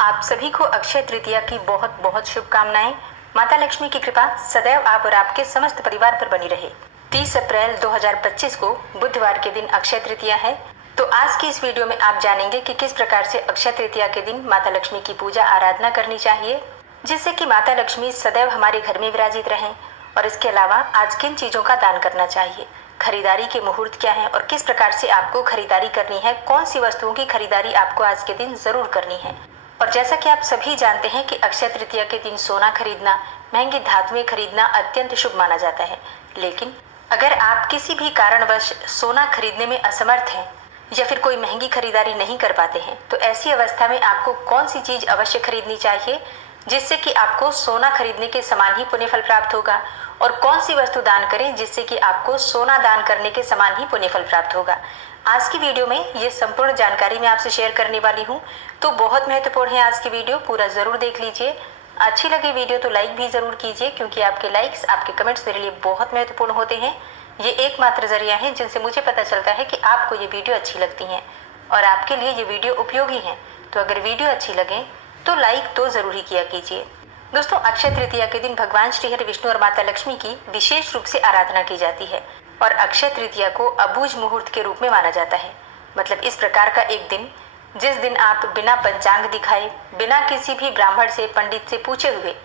आप सभी को अक्षय तृतीया की बहुत बहुत शुभकामनाएं। माता लक्ष्मी की कृपा सदैव आप और आपके समस्त परिवार पर बनी रहे। 30 अप्रैल 2025 को बुधवार के दिन अक्षय तृतीया है। तो आज की इस वीडियो में आप जानेंगे कि किस प्रकार से अक्षय तृतीया के दिन माता लक्ष्मी की पूजा आराधना करनी चाहिए, जिससे कि माता लक्ष्मी सदैव हमारे घर में विराजित रहें। और इसके अलावा आज किन चीज़ों का दान करना चाहिए, खरीदारी के मुहूर्त क्या हैं और किस प्रकार से आपको खरीदारी करनी है, कौन सी वस्तुओं की खरीदारी आपको आज के दिन ज़रूर करनी है। और जैसा कि आप सभी जानते हैं कि अक्षय तृतीया के दिन सोना खरीदना, महंगी धातुएं खरीदना अत्यंत शुभ माना जाता है। लेकिन अगर आप किसी भी कारणवश सोना खरीदने में असमर्थ हैं या फिर कोई महंगी खरीदारी नहीं कर पाते हैं, तो ऐसी अवस्था में आपको कौन सी चीज़ अवश्य खरीदनी चाहिए जिससे कि आपको सोना खरीदने के समान ही पुण्य फल प्राप्त होगा, और कौन सी वस्तु दान करें जिससे कि आपको सोना दान करने के समान ही पुण्य फल प्राप्त होगा। आज की वीडियो में ये संपूर्ण जानकारी मैं आपसे शेयर करने वाली हूँ, तो बहुत महत्वपूर्ण है आज की वीडियो, पूरा ज़रूर देख लीजिए। अच्छी लगे वीडियो तो लाइक भी ज़रूर कीजिए, क्योंकि आपके लाइक्स, आपके कमेंट्स मेरे लिए बहुत महत्वपूर्ण होते हैं। ये एकमात्र जरिया है जिनसे मुझे पता चलता है कि आपको ये वीडियो अच्छी लगती हैं और आपके लिए ये वीडियो उपयोगी है। तो अगर वीडियो अच्छी लगे तो लाइक तो ज़रूर ही किया कीजिए। दोस्तों, अक्षय तृतीया के दिन भगवान श्री हरि विष्णु और माता लक्ष्मी की विशेष रूप से आराधना की जाती है और अक्षय तृतीया को अबूझ मुहूर्त के रूप में माना जाता है। मतलब इस प्रकार का एक दिन जिस दिन आप बिना पंचांग दिखाए, बिना किसी भी ब्राह्मण से, पंडित से पूछे हुए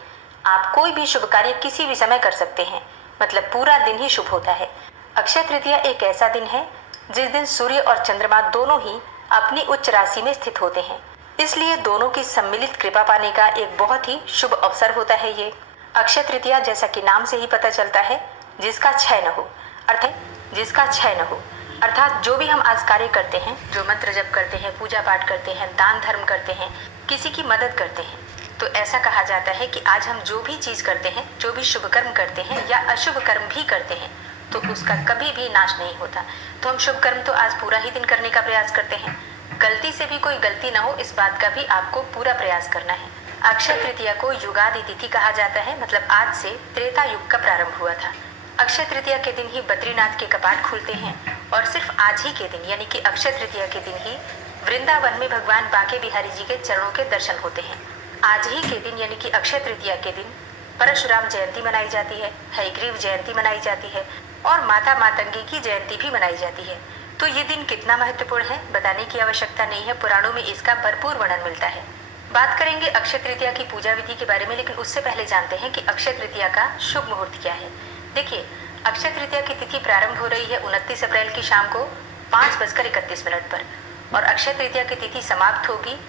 आप कोई भी शुभ कार्य किसी भी समय कर सकते हैं। मतलब पूरा दिन ही शुभ होता है। अक्षय तृतीया एक ऐसा दिन है जिस दिन सूर्य और चंद्रमा दोनों ही अपनी उच्च राशि में स्थित होते हैं, इसलिए दोनों की सम्मिलित कृपा पाने का एक बहुत ही शुभ अवसर होता है ये अक्षय तृतीया। जैसा कि नाम से ही पता चलता है, जिसका क्षय न हो, अर्थात जो भी हम आज कार्य करते हैं, जो मंत्र जप करते हैं, पूजा पाठ करते हैं, दान धर्म करते हैं, किसी की मदद करते हैं, तो ऐसा कहा जाता है कि आज हम जो भी चीज़ करते हैं, जो भी शुभ कर्म करते हैं या अशुभ कर्म भी करते हैं, तो उसका कभी भी नाश नहीं होता। तो हम शुभ कर्म तो आज पूरा ही दिन करने का प्रयास करते हैं, गलती से भी कोई गलती ना हो इस बात का भी आपको पूरा प्रयास करना है। अक्षय तृतीया को युगादि तिथि कहा जाता है, मतलब आज से त्रेता युग का प्रारंभ हुआ था। अक्षय तृतीया के दिन ही बद्रीनाथ के कपाट खुलते हैं और सिर्फ आज ही के दिन यानी कि अक्षय तृतीया के दिन ही वृंदावन में भगवान बांके बिहारी जी के चरणों के दर्शन होते हैं। आज ही के दिन यानी कि अक्षय तृतीया के दिन परशुराम जयंती मनाई जाती है, हयग्रीव जयंती मनाई जाती है और माता मातंगी की जयंती भी मनाई जाती है। तो ये दिन कितना महत्वपूर्ण है बताने की आवश्यकता नहीं है, पुराणों में इसका भरपूर वर्णन मिलता है। बात करेंगे अक्षय तृतीया की पूजा विधि के बारे में, लेकिन उससे पहले जानते हैं कि अक्षय तृतीया का शुभ मुहूर्त क्या है। देखिए, अक्षय तृतीया की तिथि प्रारंभ हो रही है 29 अप्रैल की शाम को 5:31 पर और अक्षय तृतीया की तिथि समाप्त होगी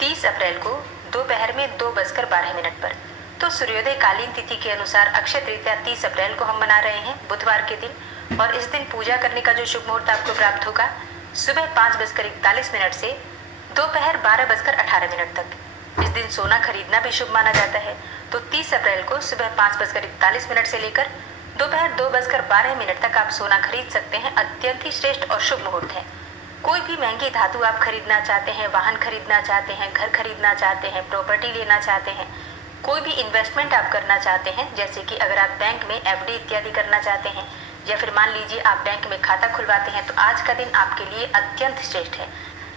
30 अप्रैल को दोपहर में 2:12 पर। तो सूर्योदय कालीन तिथि के अनुसार अक्षय तृतीया 30 अप्रैल को हम मना रहे हैं, बुधवार के दिन। और इस दिन पूजा करने का जो शुभ मुहूर्त आपको प्राप्त होगा सुबह 5:41 से दोपहर 12:18 तक। इस दिन सोना खरीदना भी शुभ माना जाता है। तो 30 अप्रैल को सुबह 5:41 से लेकर दोपहर 2:12 तक आप सोना खरीद सकते हैं। अत्यंत ही श्रेष्ठ और शुभ मुहूर्त है। कोई भी महंगी धातु आप खरीदना चाहते हैं, वाहन खरीदना चाहते हैं, घर खरीदना चाहते हैं, प्रॉपर्टी लेना चाहते हैं, कोई भी इन्वेस्टमेंट आप करना चाहते हैं, जैसे कि अगर आप बैंक में एफडी इत्यादि करना चाहते हैं या फिर मान लीजिए आप बैंक में खाता खुलवाते हैं, तो आज का दिन आपके लिए अत्यंत श्रेष्ठ है।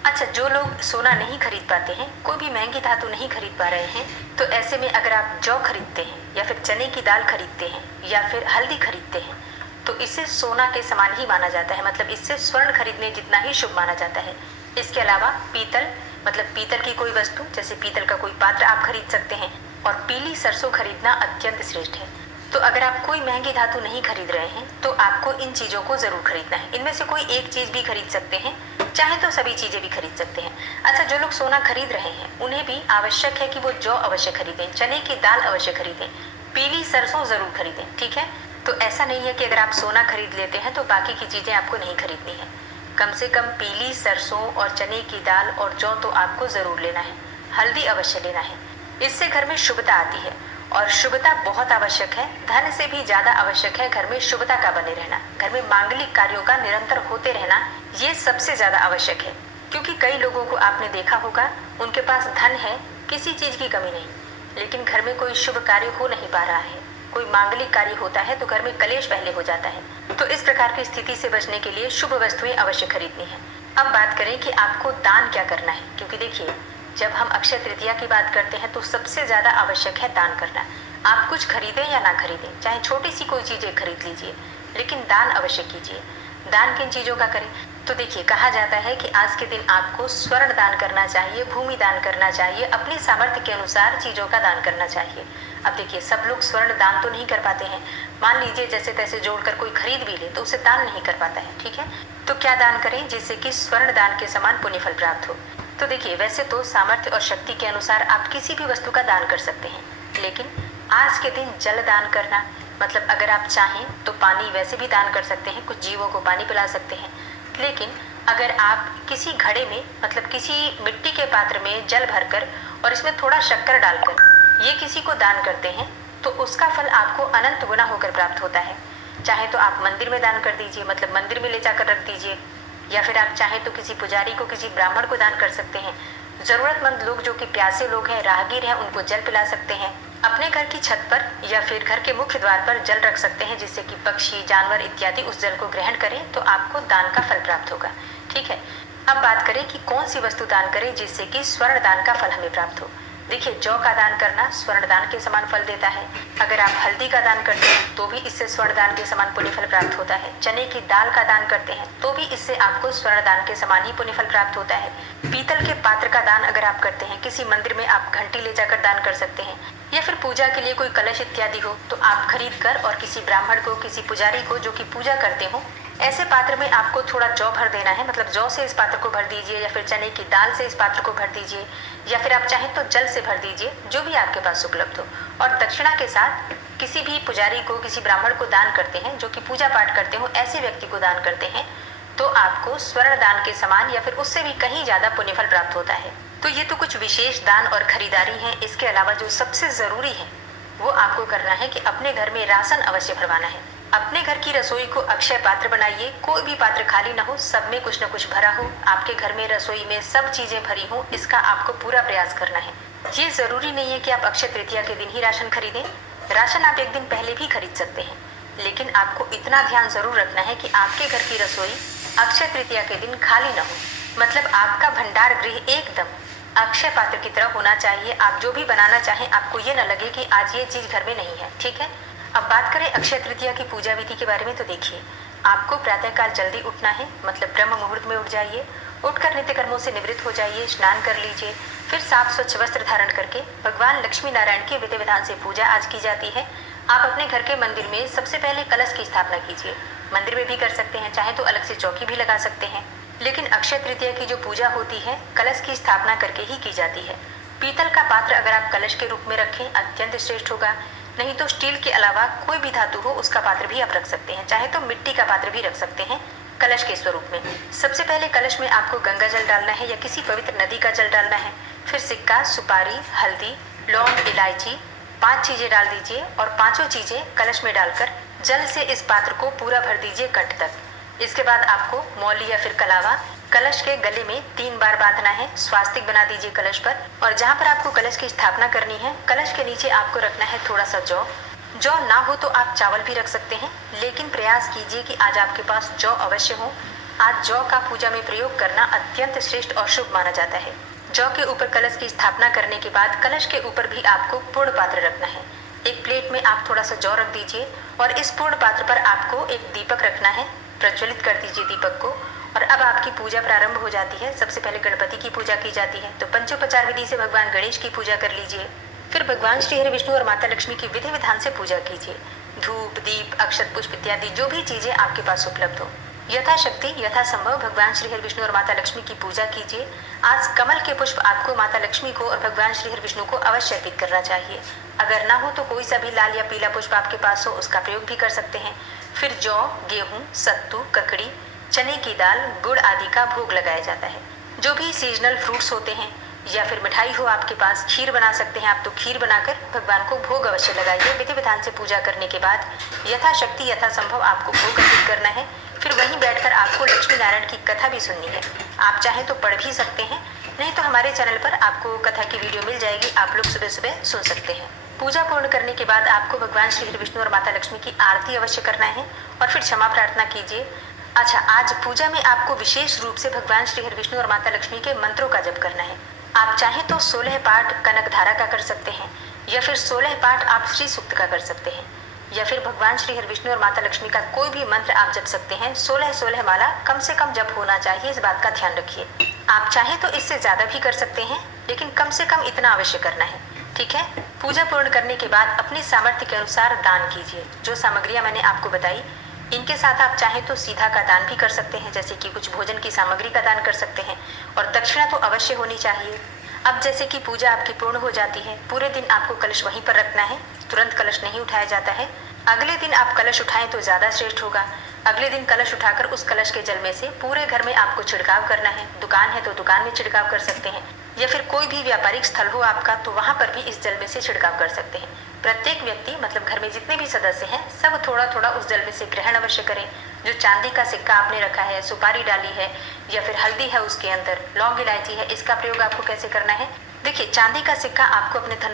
अच्छा, जो लोग सोना नहीं खरीद पाते हैं, कोई भी महंगी धातु नहीं खरीद पा रहे हैं, तो ऐसे में अगर आप जौ खरीदते हैं या फिर चने की दाल खरीदते हैं या फिर हल्दी खरीदते हैं, तो इसे सोना के समान ही माना जाता है। मतलब इससे स्वर्ण खरीदने जितना ही शुभ माना जाता है। इसके अलावा पीतल, मतलब पीतल की कोई वस्तु, जैसे पीतल का कोई पात्र आप खरीद सकते हैं। और पीली सरसों खरीदना अत्यंत श्रेष्ठ है। तो अगर आप कोई महंगी धातु नहीं खरीद रहे हैं तो आपको इन चीज़ों को ज़रूर खरीदना है। इनमें से कोई एक चीज़ भी खरीद सकते हैं, चाहे तो सभी चीज़ें भी खरीद सकते हैं। अच्छा, जो लोग सोना खरीद रहे हैं उन्हें भी आवश्यक है कि वो जौ अवश्य खरीदें, चने की दाल अवश्य खरीदें, पीली सरसों ज़रूर खरीदें, ठीक है। तो ऐसा नहीं है कि अगर आप सोना खरीद लेते हैं तो बाकी की चीज़ें आपको नहीं खरीदनी है। कम से कम पीली सरसों और चने की दाल और जौ तो आपको ज़रूर लेना है। हल्दी अवश्य लेना है, इससे घर में शुभता आती है और शुभता बहुत आवश्यक है। धन से भी ज़्यादा आवश्यक है घर में शुभता का बने रहना, घर में मांगलिक कार्यों का निरंतर होते रहना, ये सबसे ज़्यादा आवश्यक है। क्योंकि कई लोगों को आपने देखा होगा, उनके पास धन है, किसी चीज़ की कमी नहीं, लेकिन घर में कोई शुभ कार्य हो नहीं पा रहा है, कोई मांगलिक कार्य होता है तो घर में कलेश पहले हो जाता है। तो इस प्रकार की स्थिति से बचने के लिए शुभ वस्तुएं अवश्य खरीदनी है। अब बात करें कि आपको दान क्या करना है, क्योंकि देखिए जब हम अक्षय तृतीया की बात करते हैं तो सबसे ज़्यादा आवश्यक है दान करना। आप कुछ खरीदें या ना खरीदें, चाहे छोटी सी कोई चीज़ें खरीद लीजिए, लेकिन दान अवश्य कीजिए। दान किन चीज़ों का करें? तो देखिए, कहा जाता है कि आज के दिन आपको स्वर्ण दान करना चाहिए, भूमि दान करना चाहिए, अपनी सामर्थ्य के अनुसार चीज़ों का दान करना चाहिए। अब देखिए, सब लोग स्वर्ण दान तो नहीं कर पाते हैं। मान लीजिए जैसे तैसे जोड़कर कोई खरीद भी ले तो उसे दान नहीं कर पाता है, ठीक है। तो क्या दान करें जिससे कि स्वर्ण दान के समान पुण्य फल प्राप्त हो? तो देखिए, वैसे तो सामर्थ्य और शक्ति के अनुसार आप किसी भी वस्तु का दान कर सकते हैं, लेकिन आज के दिन जल दान करना, मतलब अगर आप चाहें तो पानी वैसे भी दान कर सकते हैं, कुछ जीवों को पानी पिला सकते हैं। लेकिन अगर आप किसी घड़े में, मतलब किसी मिट्टी के पात्र में जल भरकर और इसमें थोड़ा शक्कर डालकर ये किसी को दान करते हैं तो उसका फल आपको अनंत गुना होकर प्राप्त होता है। चाहे तो आप मंदिर में दान कर दीजिए, मतलब मंदिर में ले जाकर रख दीजिए, या फिर आप चाहें तो किसी पुजारी को, किसी ब्राह्मण को दान कर सकते हैं। ज़रूरतमंद लोग जो कि प्यासे लोग हैं, राहगीर हैं, उनको जल पिला सकते हैं। अपने घर की छत पर या फिर घर के मुख्य द्वार पर जल रख सकते हैं जिससे कि पक्षी, जानवर इत्यादि उस जल को ग्रहण करें तो आपको दान का फल प्राप्त होगा, ठीक है। अब बात करें कि कौन सी वस्तु दान करें जिससे कि स्वर्ण दान का फल हमें प्राप्त हो। देखिए, जौ का दान करना स्वर्ण दान के समान फल देता है। अगर आप हल्दी का दान करते हैं तो भी इससे स्वर्ण दान के समान पुण्य फल प्राप्त होता है। चने की दाल का दान करते हैं तो भी इससे आपको स्वर्ण दान के समान ही पुण्य फल प्राप्त होता है। पीतल के पात्र का दान अगर आप करते हैं, किसी मंदिर में आप घंटी ले जाकर दान कर सकते हैं, या फिर पूजा के लिए कोई कलश इत्यादि हो तो आप खरीद कर और किसी ब्राह्मण को, किसी पुजारी को जो कि पूजा करते हो, ऐसे पात्र में आपको थोड़ा जौ भर देना है। मतलब जौ से इस पात्र को भर दीजिए, या फिर चने की दाल से इस पात्र को भर दीजिए, या फिर आप चाहें तो जल से भर दीजिए, जो भी आपके पास उपलब्ध हो। और दक्षिणा के साथ किसी भी पुजारी को, किसी ब्राह्मण को दान करते हैं जो कि पूजा पाठ करते हो, ऐसे व्यक्ति को दान करते हैं तो आपको स्वर्ण दान के समान या फिर उससे भी कहीं ज़्यादा पुण्य फल प्राप्त होता है। तो ये तो कुछ विशेष दान और खरीदारी हैं। इसके अलावा जो सबसे ज़रूरी है वो आपको करना है कि अपने घर में राशन अवश्य भरवाना है। अपने घर की रसोई को अक्षय पात्र बनाइए। कोई भी पात्र खाली ना हो, सब में कुछ न कुछ भरा हो। आपके घर में रसोई में सब चीजें भरी हो, इसका आपको पूरा प्रयास करना है। ये जरूरी नहीं है कि आप अक्षय तृतीया के दिन ही राशन खरीदें। राशन आप एक दिन पहले भी खरीद सकते हैं, लेकिन आपको इतना ध्यान जरूर रखना है कि आपके घर की रसोई अक्षय तृतीया के दिन खाली ना हो। मतलब आपका भंडार गृह एकदम अक्षय पात्र की तरह होना चाहिए। आप जो भी बनाना चाहें, आपको ये न लगे कि आज ये चीज घर में नहीं है, ठीक है। अब बात करें अक्षय तृतीया की पूजा विधि के बारे में, तो देखिए, आपको प्रातःकाल जल्दी उठना है, मतलब ब्रह्म मुहूर्त में उठ जाइए। उठकर नित्य कर्मों से निवृत्त हो जाइए, स्नान कर लीजिए। फिर साफ स्वच्छ वस्त्र धारण करके भगवान लक्ष्मी नारायण की विधि विधान से पूजा आज की जाती है। आप अपने घर के मंदिर में सबसे पहले कलश की स्थापना कीजिए। मंदिर में भी कर सकते हैं, चाहे तो अलग से चौकी भी लगा सकते हैं, लेकिन अक्षय तृतीया की जो पूजा होती है कलश की स्थापना करके ही की जाती है। पीतल का पात्र अगर आप कलश के रूप में रखें अत्यंत श्रेष्ठ होगा, नहीं तो स्टील के अलावा कोई भी धातु हो उसका पात्र भी आप रख सकते हैं, चाहे तो मिट्टी का पात्र भी रख सकते हैं कलश के स्वरूप में। सबसे पहले कलश में आपको गंगा जल डालना है या किसी पवित्र नदी का जल डालना है। फिर सिक्का, सुपारी, हल्दी, लौंग, इलायची, 5 चीजें डाल दीजिए और पांचों चीजें कलश में डालकर जल से इस पात्र को पूरा भर दीजिए कंठ तक। इसके बाद आपको मौली या फिर कलावा कलश के गले में 3 बार बांधना है। स्वास्तिक बना दीजिए कलश पर, और जहाँ पर आपको कलश की स्थापना करनी है कलश के नीचे आपको रखना है थोड़ा सा जौ। जौ ना हो तो आप चावल भी रख सकते हैं, लेकिन प्रयास कीजिए कि आज आपके पास जौ अवश्य हो। आज जौ का पूजा में प्रयोग करना अत्यंत श्रेष्ठ और शुभ माना जाता है। जौ के ऊपर कलश की स्थापना करने के बाद कलश के ऊपर भी आपको पूर्ण पात्र रखना है। एक प्लेट में आप थोड़ा सा जौ रख दीजिए और इस पूर्ण पात्र पर आपको एक दीपक रखना है। प्रज्वलित कर दीजिए दीपक को, और अब आपकी पूजा प्रारंभ हो जाती है। सबसे पहले गणपति की पूजा की जाती है, तो पंचोपचार विधि से भगवान गणेश की पूजा कर लीजिए। फिर भगवान श्री हरि विष्णु और माता लक्ष्मी की विधि विधान से पूजा कीजिए। धूप, दीप, अक्षत पुष्प इत्यादि जो भी चीजें आपके पास उपलब्ध हो, यथाशक्ति यथासंभव भगवान श्री हरि विष्णु और माता लक्ष्मी की पूजा कीजिए। आज कमल के पुष्प आपको माता लक्ष्मी को और भगवान श्री हरि विष्णु को अवश्य अर्पित करना चाहिए। अगर ना हो तो कोई सा भी लाल या पीला पुष्प आपके पास हो उसका प्रयोग भी कर सकते हैं। फिर जौ, गेहूं, सत्तू, ककड़ी, चने की दाल, गुड़ आदि का भोग लगाया जाता है। जो भी सीजनल फ्रूट्स होते हैं या फिर मिठाई हो आपके पास, खीर बना सकते हैं आप, तो खीर बनाकर भगवान को भोग अवश्य लगाइए। विधि विधान से पूजा करने के बाद यथाशक्ति यथासंभव आपको भोग अर्पित करना है। फिर वहीं बैठकर आपको लक्ष्मी नारायण की कथा भी सुननी है। आप चाहें तो पढ़ भी सकते हैं, नहीं तो हमारे चैनल पर आपको कथा की वीडियो मिल जाएगी, आप लोग सुबह सुबह सुन सकते हैं। पूजा पूर्ण करने के बाद आपको भगवान श्री हरि विष्णु और माता लक्ष्मी की आरती अवश्य करना है और फिर क्षमा प्रार्थना कीजिए। अच्छा, आज पूजा में आपको विशेष रूप से भगवान श्री हरि विष्णु और माता लक्ष्मी के मंत्रों का जप करना है। आप चाहें तो 16 पाठ कनकधारा का कर सकते हैं, या फिर 16 पाठ आप श्री सूक्त का कर सकते हैं, या फिर भगवान श्री हरि विष्णु और माता लक्ष्मी का कोई भी मंत्र आप जप सकते हैं। 16 माला कम से कम जप होना चाहिए, इस बात का ध्यान रखिए। आप चाहें तो इससे ज्यादा भी कर सकते हैं, लेकिन कम से कम इतना अवश्य करना है, ठीक है। पूजा पूर्ण करने के बाद अपने सामर्थ्य के अनुसार दान कीजिए। जो सामग्रियां मैंने आपको बताई, इनके साथ आप चाहें तो सीधा का दान भी कर सकते हैं, जैसे कि कुछ भोजन की सामग्री का दान कर सकते हैं, और दक्षिणा तो अवश्य होनी चाहिए। अब जैसे कि पूजा आपकी पूर्ण हो जाती है, पूरे दिन आपको कलश वहीं पर रखना है, तुरंत कलश नहीं उठाया जाता है। अगले दिन आप कलश उठाएं तो ज्यादा श्रेष्ठ होगा। अगले दिन कलश उठाकर उस कलश के जल में से पूरे घर में आपको छिड़काव करना है। दुकान है तो दुकान में छिड़काव कर सकते हैं, या फिर कोई भी व्यापारिक स्थल हो आपका तो वहां पर भी इस जल में से छिड़काव कर सकते हैं। प्रत्येक व्यक्ति, मतलब घर में जितने भी सदस्य हैं, सब थोड़ा थोड़ा उस जल में से ग्रहण अवश्य करें। जो चांदी का सिक्का आपने रखा है, सुपारी डाली है, या फिर हल्दी है उसके अंदर, लौंग इलायची है, इसका प्रयोग आपको कैसे करना है। देखिए, चांदी का सिक्का आपको अपने धन